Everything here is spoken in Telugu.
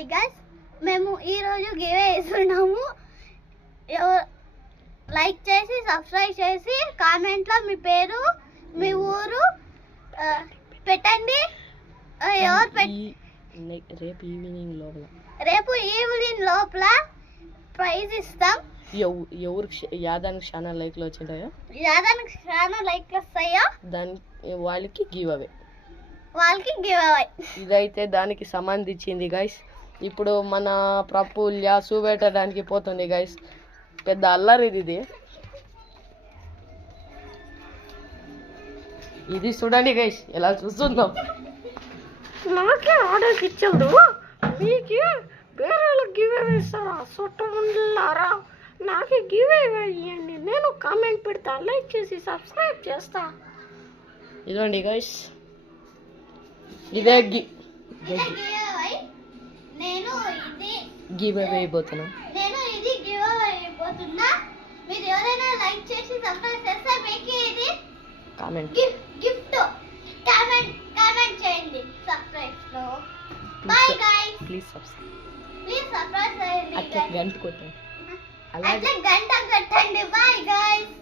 హాయ్ గైస్, మేము ఈరోజు గివ్ వేస్తున్నాము. లైక్ చేసి సబ్స్క్రైబ్ చేసి కామెంట్లో మీ పేరు మీ ఊరు పెట్టండి. రేపు ఈవినింగ్ లోపల ప్రైజ్ ఇస్తాం. ఎవరికి యాదానికి చాలా లైక్లు వచ్చింటాయో దానికి వాళ్ళకి గివ్ అవే ఇదైతే దానికి సంబంధించింది గైస్. ఇప్పుడు మన ప్రఫుల్య చూపెట్టడానికి పోతుంది గైస్. పెద్ద అల్లరి ఇది చూడండి గైస్, ఎలా చూస్తుందాం. నాకే ఆర్డర్కి ఇచ్చాడు, మీకే వేరే గివ్ అవే ఇస్తారా? చుట్టములారా, నాకే గివ్ అవే ఇవ్వండి. నేను కామెంట్ పెడతా, లైక్ చేసి సబ్స్క్రైబ్ చేస్తా. ఇదండి గైస్, ఇదే గివ్ అవే అయిపోతున్నా. మీరు ఎవరైనా లైక్ చేసి సబ్స్క్రైబ్ చేస్తే మీకు ఇది కామెంట్ గిఫ్ట్ కామెంట్ చేయండి. సబ్స్క్రైబ్ లో బై గైస్, ప్లీజ్ సబ్స్క్రైబ్ చేయండి. అట్లా గంట కొట్టండి, అలాగే గంట కొట్టండి. Bye guys.